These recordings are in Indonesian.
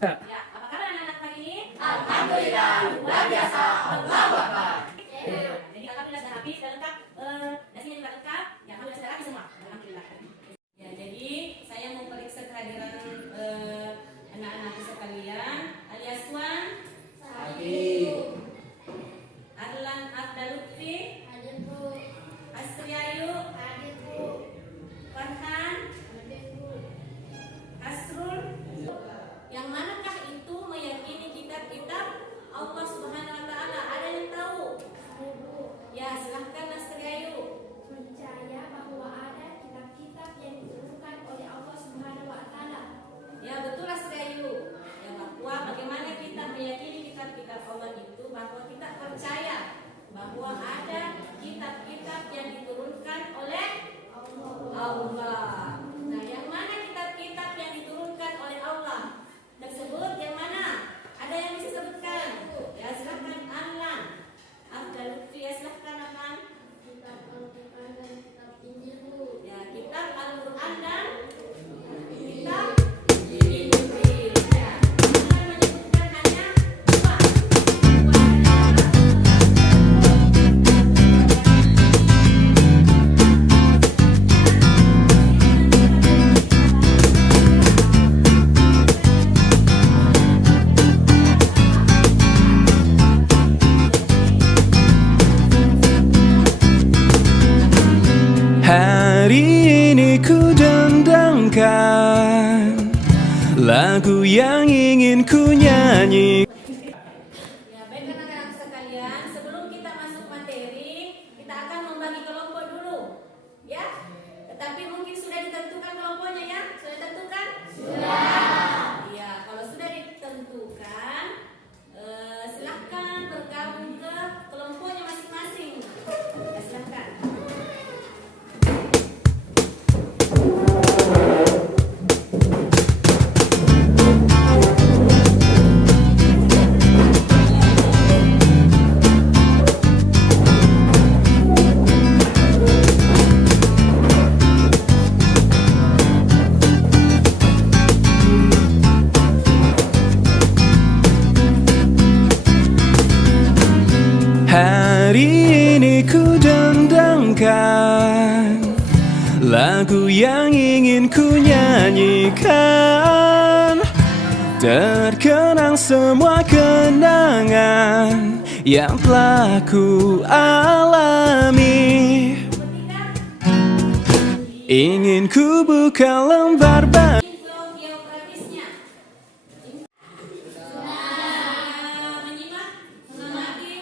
Ya, apa kabar anak-anak hari ini? Alhamdulillah, luar biasa. Allahu Akbar. Jadi alhamdulillah sudah habis, sudah lengkap. Nasinya juga lengkap. Ya, alhamdulillah sudah habis semua. Alhamdulillah. Ya, jadi saya mau periksa kehadiran anak-anak sekalian. Alias Wan. Hadir. Adlan Abdalutfi. Hadir, Bu. Asriayu. Hadir, Bu. Farhan. Hadir, Bu. Asrul. Yang manakah itu meyakini kitab-kitab Allah Subhanahu wa Ta'ala? Ada yang tahu? Ya, silahkan Nasriayu. Percaya bahwa ada kitab-kitab yang diturunkan oleh Allah Subhanahu wa Ta'ala. Ya, betul Nasriayu. Ya, bahwa bagaimana kita meyakini kitab-kitab Allah itu, bahwa kita percaya bahwa ada kitab-kitab yang diturunkan oleh Allah. Nah, yang mana kitab-kitab yang diturunkan oleh Allah tersebut, yang mana? Ada yang bisa sebutkan? Ya, silahkan Anlan. Abdul Lutfi, ya silahkan Anlan. Kitab Al-Quran dan kitab Injil, Bu. Ya, kitab Al-Quran dan kitab Injil. Ya, Anlan menyebutkan hanya dua. Hari ini ku dendangkan lagu yang ingin ku nyanyi. Ya, baik anak-anak sekalian, sebelum kita masuk materi, kita akan membagi kelompok dulu. Ya, tetapi mungkin sudah ditentukan kelompoknya ya? Sudah ditentukan? Sudah. Ya, kalau sudah ditentukan, silahkan bergabung ke kelompoknya masing-masing. Ya, silahkan. Hari ini ku dendangkan lagu yang ingin ku nyanyikan. Terkenang semua kenangan yang telah ku alami. Ingin ku buka lembar baru. Info geografisnya. Menyimak, mengamati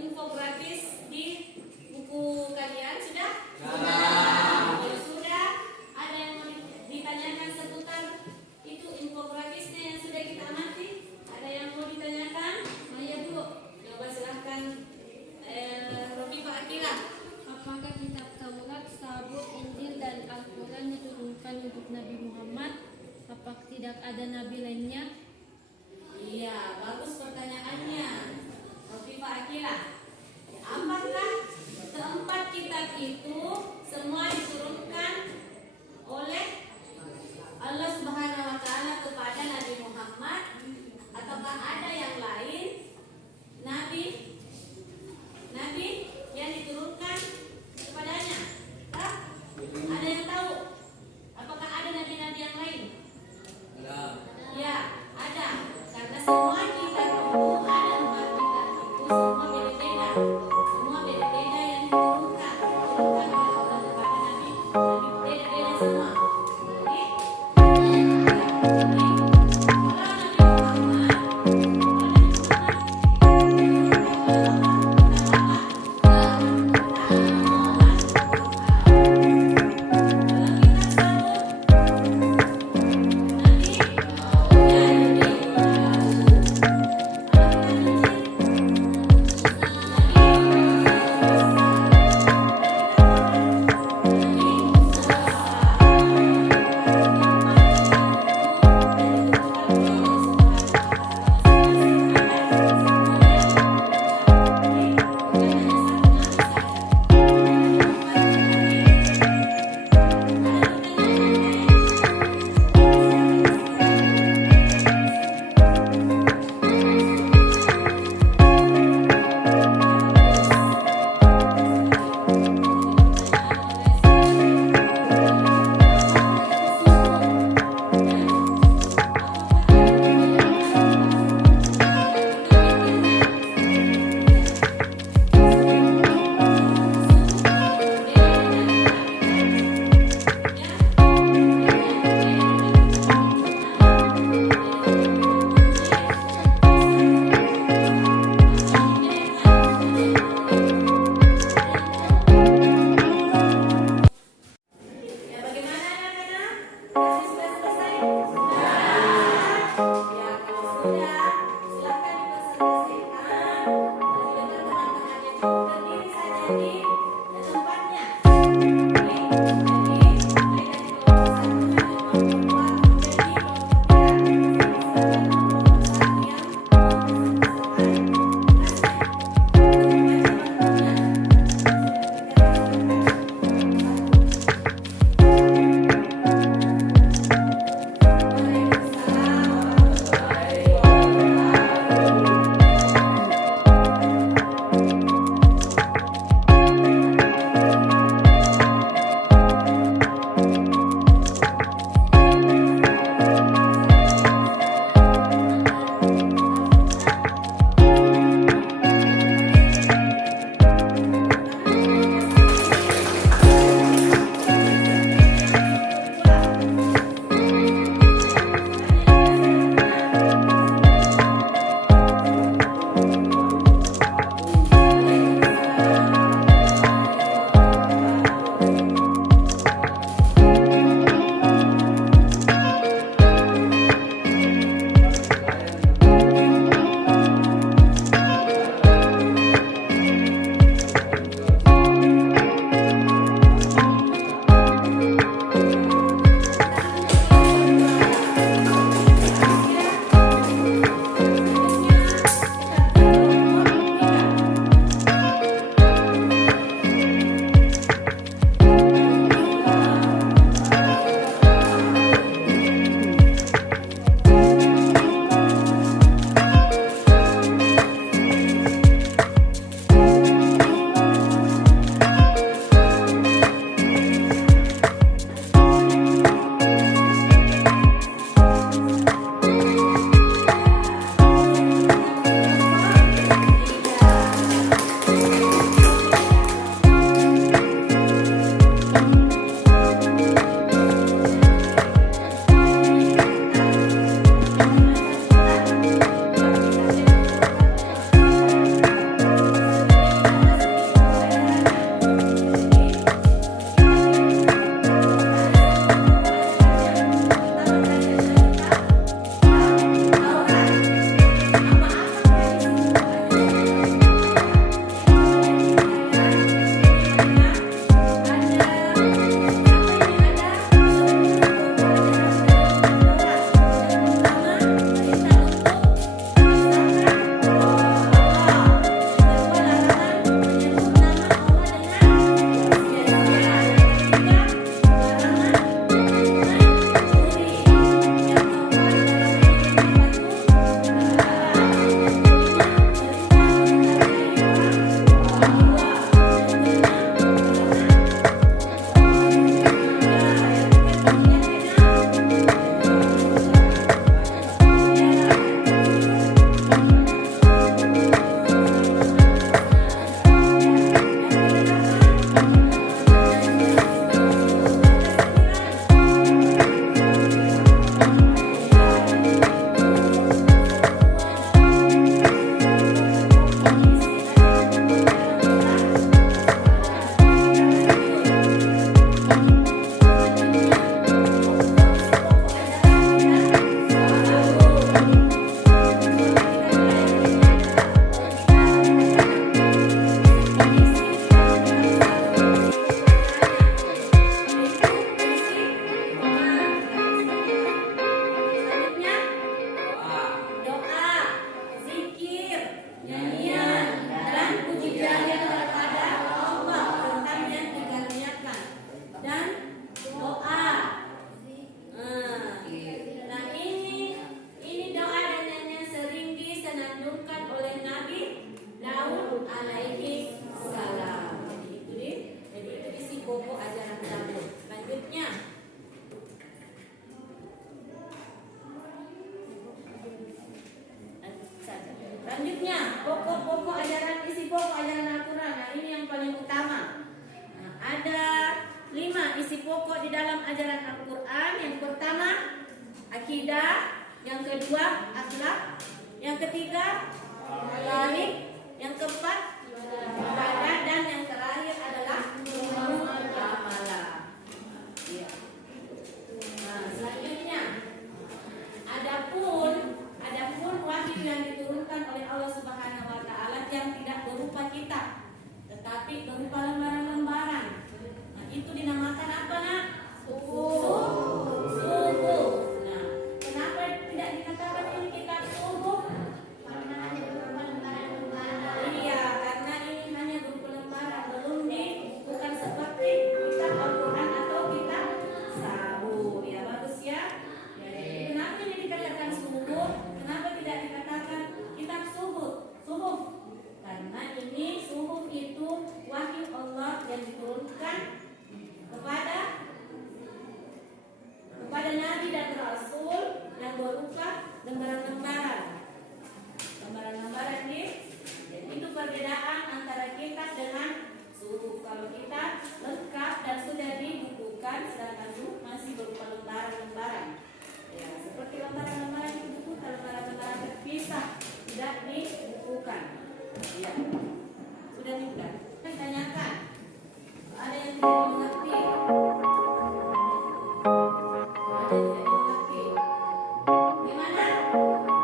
infografis di buku kalian sudah? Kalau sudah, ada yang mau ditanyakan seputar itu infografisnya yang sudah kita amati? Ada yang mau ditanyakan? Ayo Bu, coba silahkan Rofifa Akila. ada nabi lainnya? Iya, bagus pertanyaannya. Rofifah Akila. Apakah keempat kitab itu semua diturunkan oleh Allah Subhanahu wa taala kepada Nabi Muhammad, ataukah ada yang lain nabi yang diturunkan kepadanya? Ada yang tahu? Apakah ada nabi-nabi yang lain? Ya, ada. Karena semua kitab itu ada 4 kitab itu semua beda-beda. Semua beda-beda yang diturunkan oleh Allah kepada nabi beda-beda semua. Jadi, ya bagaimana anak-anak? Masih sudah selesai? Ya, kalau sudah, silakan diselesaikan. Silakan teman-temannya cukup berdiri saja di tempatnya. Oke, jadi mulai dari kelompok 1 sampai kelompok 2 menjadi kelompok 3. Waalaikumsalam warahmatullahi wabarakatuh. Selanjutnya doa, zikir, nyanyian, dan puji-pujian kepada Allah tentang yang dikaruniakan dan doa. Nah ini doa dan nyanyian sering disenandungkan oleh Nabi Daud alaihi salam. Jadi itu isi pokok ajaran Daud. Selanjutnya pokok-pokok ajaran, isi pokok ajaran Al-Quran. Nah ini yang paling utama. Nah, ada 5 isi pokok di dalam ajaran Al-Quran. Yang pertama akidah, yang kedua akhlak, yang ketiga tauhid, yang keempat ibadah, dan yang terakhir adalah muamalah. Ya. Nah, selanjutnya adapun wahyu yang diturunkan oleh Allah Subhanahu wa taala yang tidak berupa kitab tetapi berupa lembaran-lembaran. Nah, itu dinamakan apa, Nak? Suhuf. Nah, kenapa tidak dikatakan ini kitab suhuf? Iya, karena ini hanya berupa lembaran, belum bukan seperti kitab Al-Quran atau kitab Zabur. Ya, bagus ya. Jadi, kenapa ini dikatakan suhuf? Kenapa tidak dikatakan kitab suhuf? Karena ini suhuf itu wahyu Allah yang diturunkan kepada Nabi dan Rasul yang berupa lembaran-lembaran nih. Jadi itu perbedaan antara kitab dengan suhuf. Kalau kitab lengkap dan sudah dibukukan, sedangkan suhuf masih berupa lembaran-lembaran. Ya, seperti lembaran-lembaran di buku, kalau lembaran-lembaran terpisah tidak dibukukan. Ya, sudah mudah. Saya tanyakan, ada yang tidak mengerti? Ada yang tidak mengerti? Gimana? Mengerti?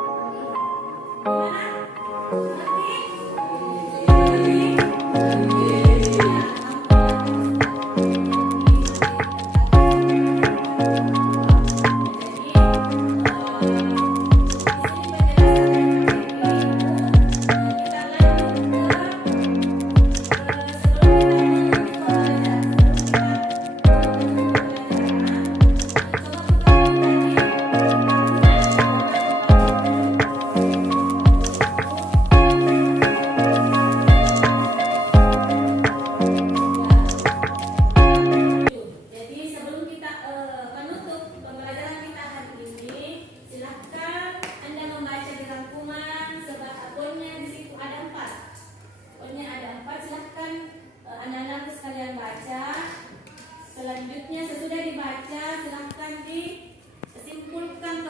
Selanjutnya sesudah dibaca silahkan disimpulkan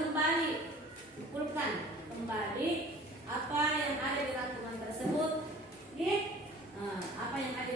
kembali, apa yang ada di rangkuman tersebut, apa yang ada